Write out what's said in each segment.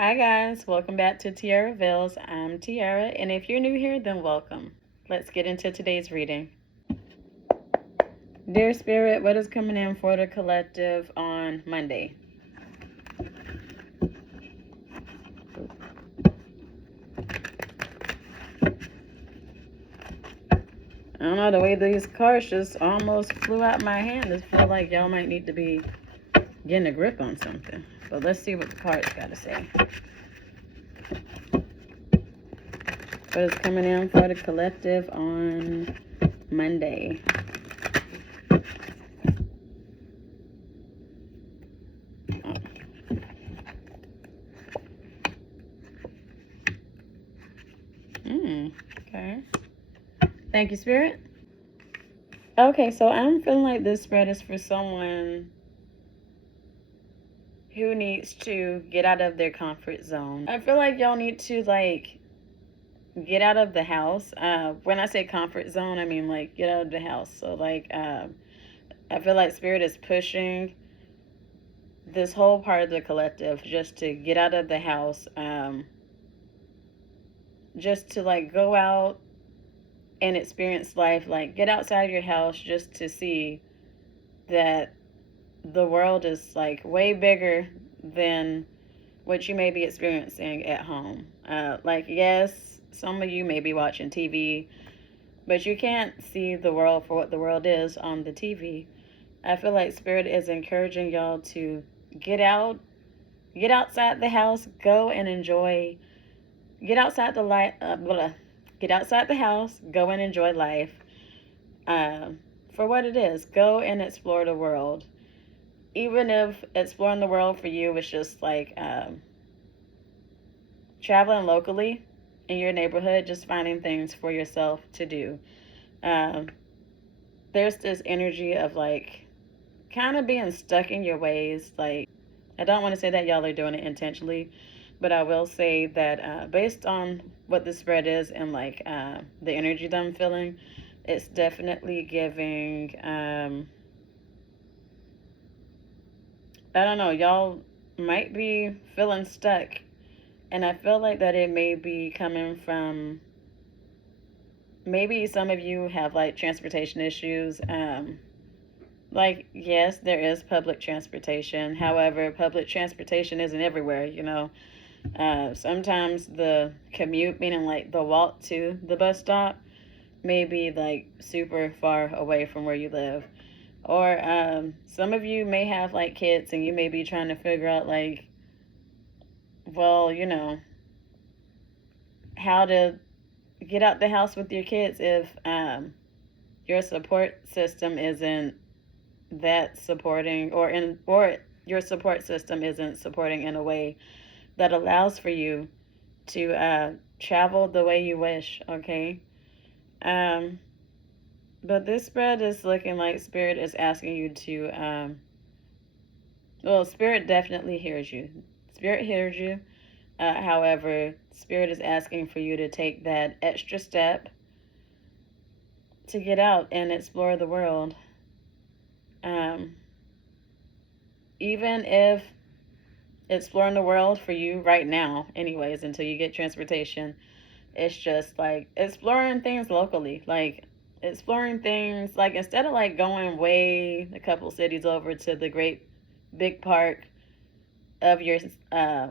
Hi guys, welcome back to Tiara Veils. I'm Tiara, and if you're new here, then welcome. Let's get into today's reading. Dear Spirit, what is coming in for the collective on Monday? I don't know, the way these cards just almost flew out my hand. I feel like y'all might need to be getting a grip on something. But let's see what the cards got to say. What is coming in for the collective on Monday? Okay. Thank you, Spirit. Okay, so I'm feeling like this spread is for someone who needs to get out of their comfort zone. I feel like y'all need to get out of the house. When I say comfort zone, I mean get out of the house. So I feel like Spirit is pushing this whole part of the collective just to get out of the house, just to go out and experience life. Get outside your house just to see that the world is way bigger than what you may be experiencing at home. Yes, some of you may be watching TV, but you can't see the world for what the world is on the TV. I feel like Spirit is encouraging y'all to get out, get outside the house, go and enjoy, get outside the light, get outside the house, go and enjoy life for what it is. Go and explore the world. Even if exploring the world for you is just traveling locally in your neighborhood, just finding things for yourself to do. There's this energy of kind of being stuck in your ways. I don't want to say that y'all are doing it intentionally, but I will say that based on what the spread is and the energy that I'm feeling, it's definitely giving. I don't know, y'all might be feeling stuck, and I feel like that it may be coming from maybe some of you have transportation issues. Yes, there is public transportation. However, public transportation isn't everywhere, you know. Sometimes the commute, meaning the walk to the bus stop, may be super far away from where you live. Or some of you may have kids and you may be trying to figure out well, how to get out the house with your kids if your support system isn't that supporting, or your support system isn't supporting in a way that allows for you to travel the way you wish. Okay. But this spread is looking like Spirit is asking you to Spirit definitely hears you. Spirit hears you. However, Spirit is asking for you to take that extra step to get out and explore the world. Even if exploring the world for you right now, anyways, until you get transportation, it's just exploring things locally. Exploring things, instead of going way a couple cities over to the great big park of your I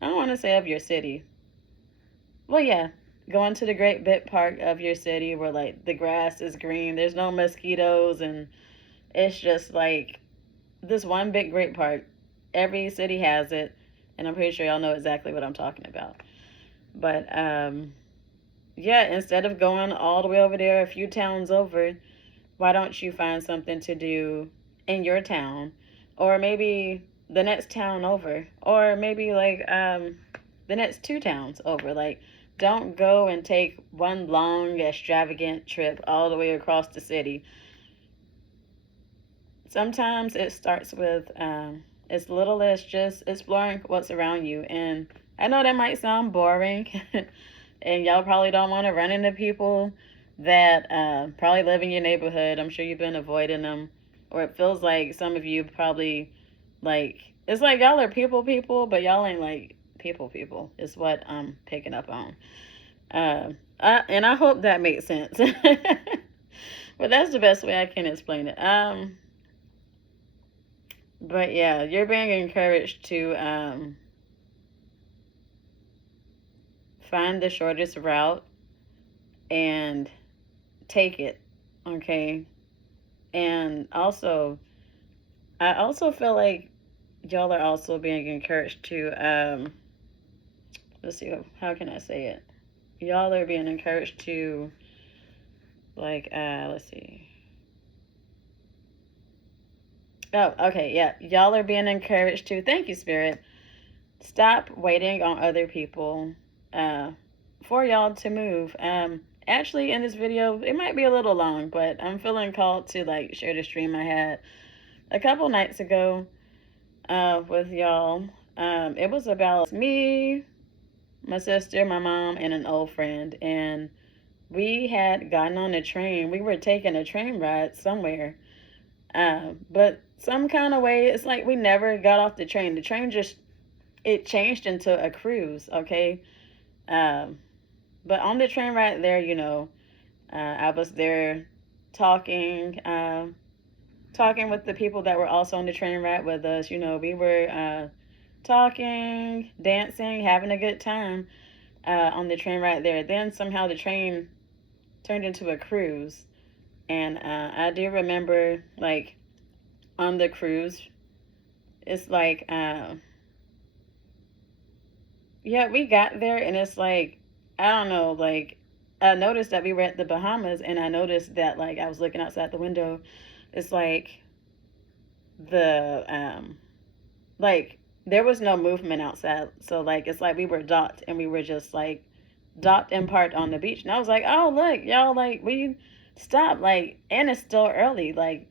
don't want to say of your city. Well, yeah, going to the great big park of your city where the grass is green, there's no mosquitoes, and it's just this one big great park. Every city has it, and I'm pretty sure y'all know exactly what I'm talking about. But yeah, instead of going all the way over there a few towns over, why don't you find something to do in your town, or maybe the next town over, or maybe the next two towns over. Don't go and take one long extravagant trip all the way across the city. Sometimes it starts with as little as just exploring what's around you. And I know that might sound boring, and y'all probably don't want to run into people that probably live in your neighborhood. I'm sure you've been avoiding them, or it feels like some of you probably Like, it's like y'all are people, but y'all ain't like people. Is what I'm picking up on. And I hope that makes sense. But that's the best way I can explain it. But yeah, you're being encouraged to find the shortest route and take it. Okay. And also, I also feel like y'all are also being encouraged to let's see, how can I say it? Y'all are being encouraged to, like, let's see. Oh, okay, yeah. Y'all are being encouraged to, thank you, Spirit. Stop waiting on other people uh, for y'all to move. Actually, in this video, it might be a little long, but I'm feeling called to like share the stream I had a couple nights ago with y'all. It was about me, my sister, my mom, and an old friend, and we had gotten on a train. We were taking a train ride somewhere, but some kind of way, it's like we never got off the train. The train just it changed into a cruise, okay? Um, but on the train ride there, I was there talking, talking with the people that were also on the train ride with us. We were talking, dancing, having a good time on the train ride there. Then somehow the train turned into a cruise. And I do remember, like, on the cruise, it's like, yeah, we got there and it's like, I don't know, like, I noticed that we were at the Bahamas and I noticed that, like, I was looking outside the window. It's the, like, there was no movement outside. So, like, it's like we were docked and we were just, like, docked and parked on the beach. And I was like, oh, look, y'all, like, we stopped, like, and it's still early. Like,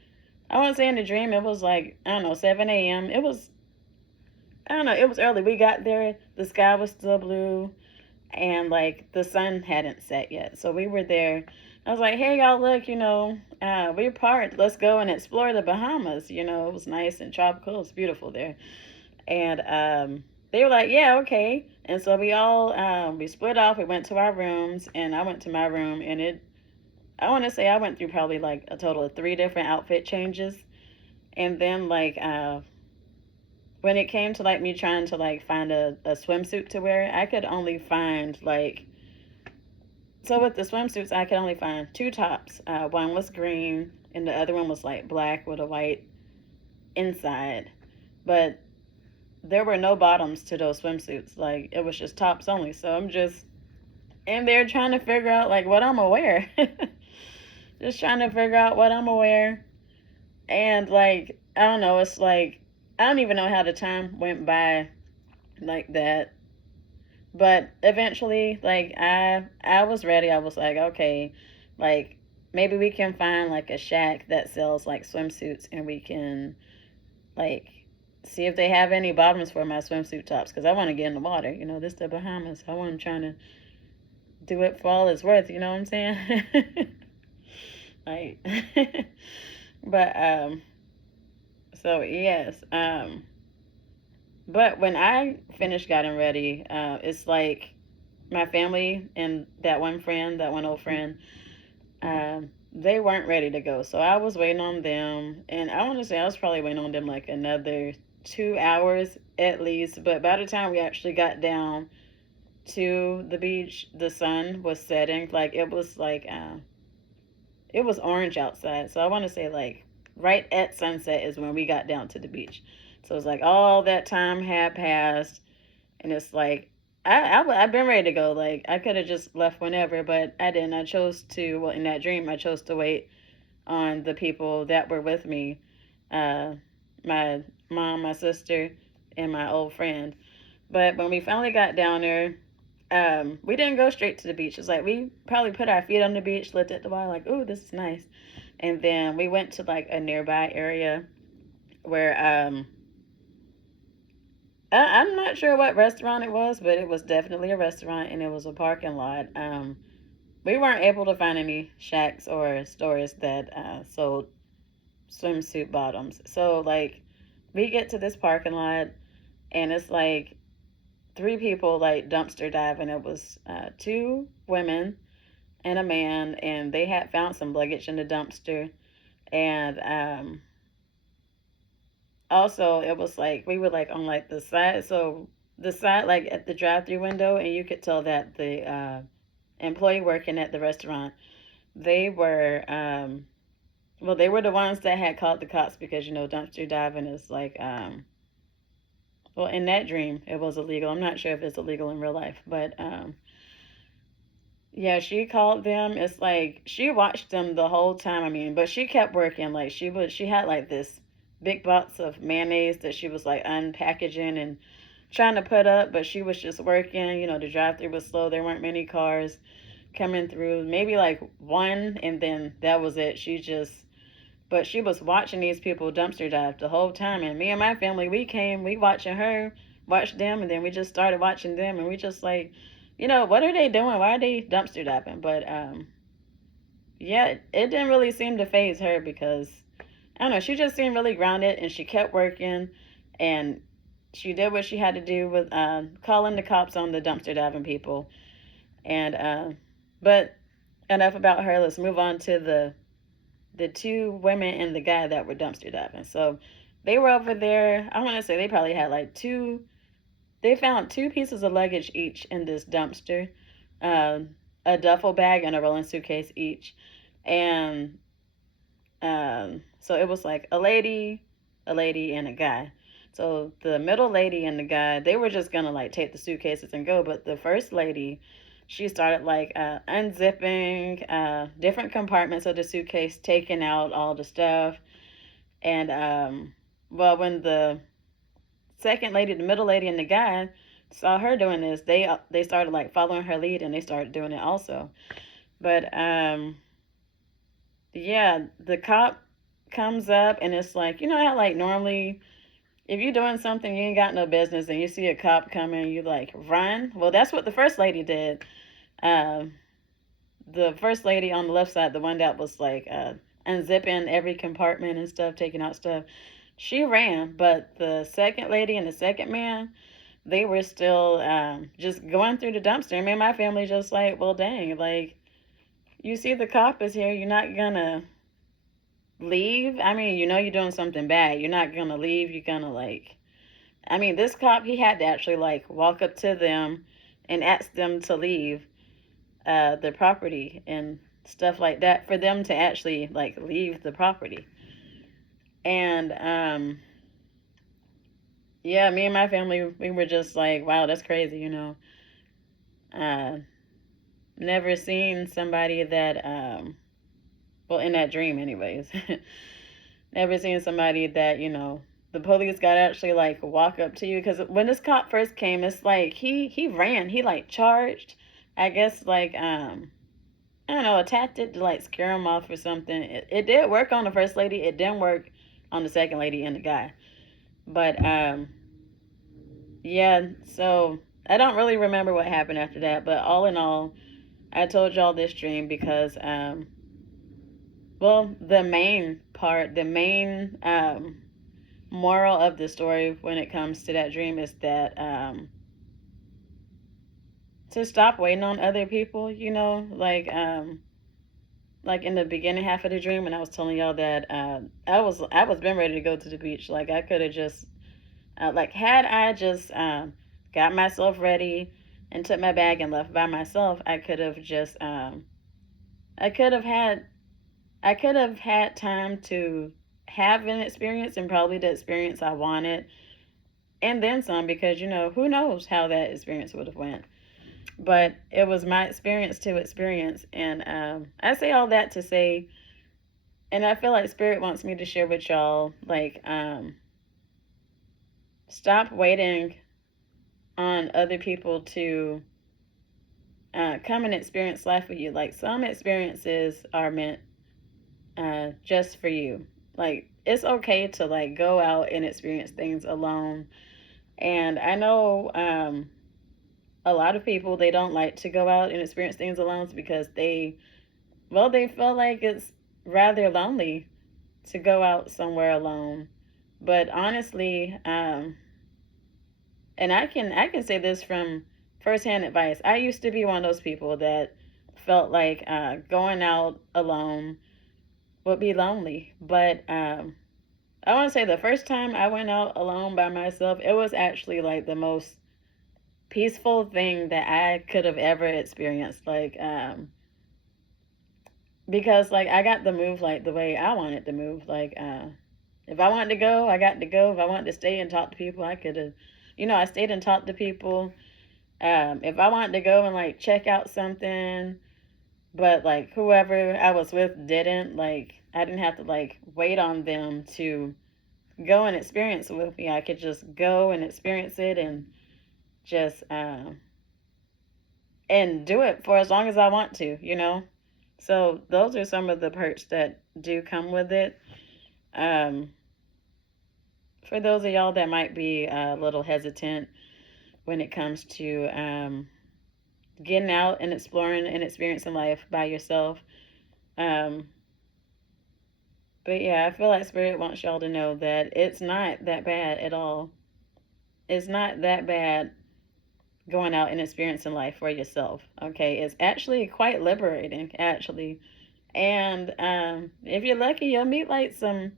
I want to say in the dream, it was like, I don't know, 7 a.m. It was, I don't know, it was early. We got there, the sky was still blue, and like the sun hadn't set yet. So we were there. I was like, hey, y'all, look, we're parked. Let's go and explore the Bahamas. It was nice and tropical. It was beautiful there. And they were like, yeah, okay. And so we split off. We went to our rooms, and I went to my room, and I want to say I went through probably like a total of 3 different outfit changes. And then like when it came to like me trying to like find a swimsuit to wear, I could only find like, so with the swimsuits I could only find 2 tops. One was green and the other one was like black with a white inside. But there were no bottoms to those swimsuits. Like it was just tops only. So I'm just in there trying to figure out like what I'm gonna wear. Just trying to figure out what I'm gonna wear. And like I don't know, it's like I don't even know how the time went by like that. But eventually, like I was ready. I was like, okay, like maybe we can find like a shack that sells like swimsuits and we can like see if they have any bottoms for my swimsuit tops because I want to get in the water. This is the Bahamas. I want trying to do it for all it's worth. You know what I'm saying? Like, but so yes, but when I finished getting ready, it's like my family and that one old friend, they weren't ready to go. So I was waiting on them, and I want to say I was probably waiting on them like another 2 hours at least. But by the time we actually got down to the beach, the sun was setting. Like it was orange outside. So I want to say like right at sunset is when we got down to the beach. So it's like all that time had passed, and it's like I've been ready to go. Like I could have just left whenever, but I didn't. I chose to. Well, in that dream, I chose to wait on the people that were with me, uh, my mom, my sister, and my old friend. But when we finally got down there, we didn't go straight to the beach. It's like we probably put our feet on the beach, looked at the water, like, ooh, this is nice, and then we went to like a nearby area where I'm not sure what restaurant it was, but it was definitely a restaurant and it was a parking lot. We weren't able to find any shacks or stores that sold swimsuit bottoms. So, like, we get to this parking lot, and it's like three people like dumpster diving. It was two women and a man, and they had found some luggage in the dumpster. And also, it was like we were like on like the side, so the side like at the drive-through window, and you could tell that the employee working at the restaurant, they were well, they were the ones that had called the cops because dumpster diving is like well, in that dream it was illegal. I'm not sure if it's illegal in real life, but yeah, she called them. It's like she watched them the whole time. I mean, but she kept working. Like she had like this big box of mayonnaise that she was like unpackaging and trying to put up, but she was just working. The drive-through was slow. There weren't many cars coming through. Maybe like one, and then that was it. But she was watching these people dumpster dive the whole time. And me and my family, we watching her, watched them, and then we just started watching them, and we just like, what are they doing? Why are they dumpster diving? But yeah, it didn't really seem to phase her because I don't know. She just seemed really grounded, and she kept working, and she did what she had to do with calling the cops on the dumpster diving people. And but enough about her. Let's move on to the two women and the guy that were dumpster diving. So they were over there. I want to say they probably had like two. They found two pieces of luggage each in this dumpster, um, a duffel bag and a rolling suitcase each, and so it was like a lady, and a guy. So the middle lady and the guy, they were just gonna like take the suitcases and go, but the first lady, she started like unzipping different compartments of the suitcase, taking out all the stuff, and well, when the second lady, the middle lady, and the guy saw her doing this, they started like following her lead, and they started doing it also. But yeah, the cop comes up, and it's like, how like normally if you're doing something you ain't got no business and you see a cop coming, you like run. Well, that's what the first lady did. Um, the first lady on the left side, the one that was like unzipping every compartment and stuff, taking out stuff, she ran. But the second lady and the second man, they were still just going through the dumpster. I mean, my family just like, well, dang, like you see the cop is here, you're not gonna leave. I mean, you're doing something bad. You're not gonna leave. You're gonna like. I mean, this cop, he had to actually like walk up to them and ask them to leave the property and stuff like that for them to actually like leave the property. And yeah, me and my family, we were just like, wow, that's crazy. Uh, never seen somebody that well, in that dream, anyways. Never seen somebody that the police got to actually like walk up to you, because when this cop first came, it's like he ran, he like charged, I guess, like I don't know, a tactic to like scare him off or something. It did work on the first lady. It didn't work on the second lady and the guy. But yeah, so I don't really remember what happened after that. But all in all, I told y'all this dream because well, the main moral of the story when it comes to that dream is that to stop waiting on other people, like in the beginning half of the dream when I was telling y'all that I was been ready to go to the beach. Like I could have just like had I just got myself ready and took my bag and left by myself, I could have just I could have had I could have had time to have an experience, and probably the experience I wanted, and then some, because who knows how that experience would have went. But it was my experience to experience, and I say all that to say, and I feel like Spirit wants me to share with y'all, like stop waiting on other people to come and experience life with you. Like some experiences are meant just for you. Like it's okay to like go out and experience things alone. And I know a lot of people, they don't like to go out and experience things alone because they feel like it's rather lonely to go out somewhere alone. But honestly, and I can say this from firsthand advice. I used to be one of those people that felt like going out alone would be lonely. But I want to say the first time I went out alone by myself, it was actually like the most peaceful thing that I could have ever experienced. Like, because like I got to move like the way I wanted to move. Like, if I wanted to go, I got to go. If I wanted to stay and talk to people, I could have, I stayed and talked to people. If I wanted to go and like check out something, but like whoever I was with didn't, like I didn't have to like wait on them to go and experience it with me. I could just go and experience it and just and do it for as long as I want to. So those are some of the perks that do come with it. Um, for those of y'all that might be a little hesitant when it comes to getting out and exploring and experiencing life by yourself. Um, but yeah, I feel like Spirit wants y'all to know that it's not that bad at all. It's not that bad going out and experiencing life for yourself. Okay, it's actually quite liberating, actually. And if you're lucky, you'll meet like some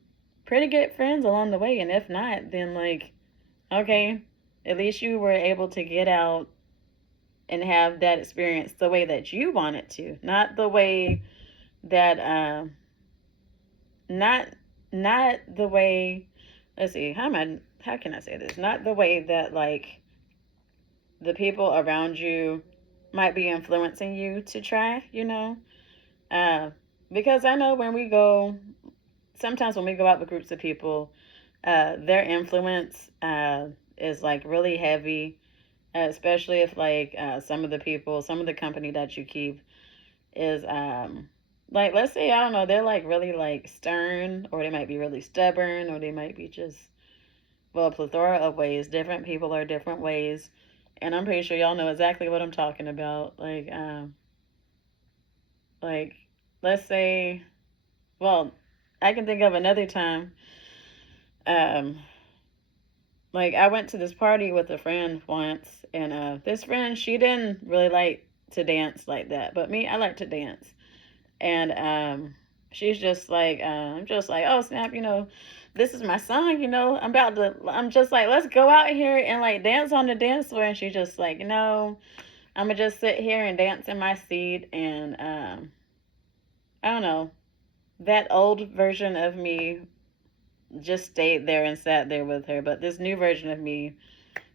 pretty good friends along the way. And if not, then like, okay, at least you were able to get out and have that experience the way that you want it to, not the way that not not the way. Let's see, how can I say this? Not the way that like the people around you might be influencing you to try. Uh, because I know sometimes when we go out with groups of people, their influence is like really heavy, especially if like some of the company that you keep is like, let's say, I don't know, they're like really like stern, or they might be really stubborn, or they might be just, well, a plethora of ways. Different people are different ways. And I'm pretty sure y'all know exactly what I'm talking about. Like let's say, well, I can think of another time. Um, like I went to this party with a friend once, and this friend, she didn't really like to dance like that, but me, I like to dance. And she's just like, I'm just like, oh snap, this is my song, I'm just like, let's go out here and like dance on the dance floor. And she's just like, no, I'm gonna just sit here and dance in my seat. And I don't know, that old version of me just stayed there and sat there with her. But this new version of me,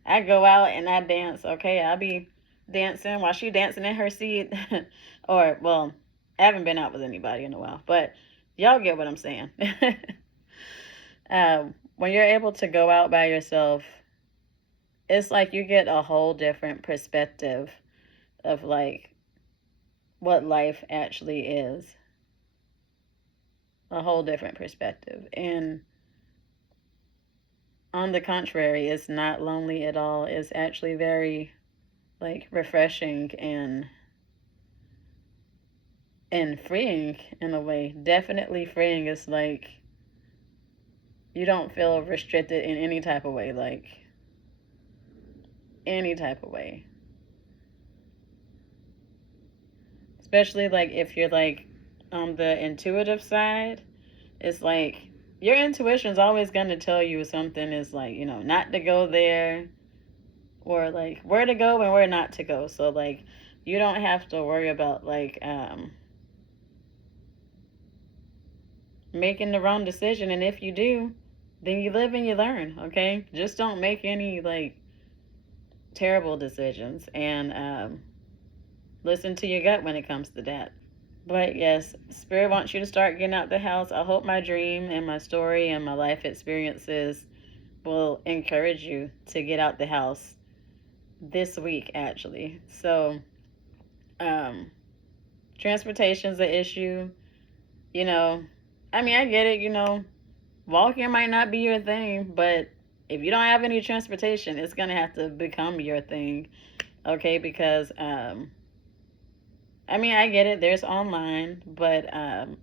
I go out and I dance. Okay, I'll be dancing while she dancing in her seat. Or, well, I haven't been out with anybody in a while, but y'all get what I'm saying. When you're able to go out by yourself, it's like you get a whole different perspective of like what life actually is. A whole different perspective. And on the contrary, it's not lonely at all. It's actually very like refreshing and freeing in a way. Definitely freeing. Is like you don't feel restricted in any type of way, like any type of way. Especially like if you're like on the intuitive side, it's like your intuition's always going to tell you something is like, not to go there, or like where to go and where not to go. So like you don't have to worry about like making the wrong decision. And if you do, then you live and you learn. Okay, just don't make any like terrible decisions, and listen to your gut when it comes to that. But yes, Spirit wants you to start getting out the house. I hope my dream and my story and my life experiences will encourage you to get out the house this week, actually. So um transportation's an issue. you know I mean, I get it. Walking might not be your thing, but if you don't have any transportation, it's gonna have to become your thing. Okay, because I mean, I get it, there's online, but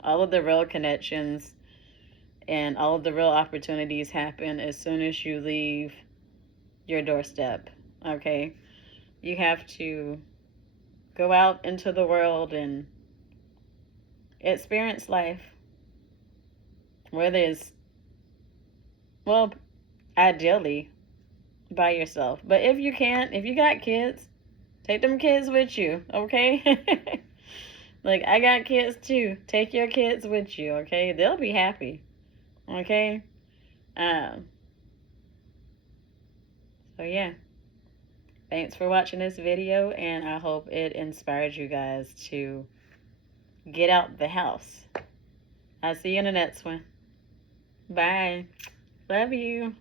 all of the real connections And all of the real opportunities happen as soon as you leave your doorstep. Okay? You have to go out into the world and experience life. Whether it's, well, ideally by yourself. But if you can't, if you got kids, take them kids with you, okay? Like, I got kids too. Take your kids with you, okay? They'll be happy, okay? Um, so yeah. Thanks for watching this video, and I hope it inspires you guys to get out the house. I'll see you in the next one. Bye. Love you.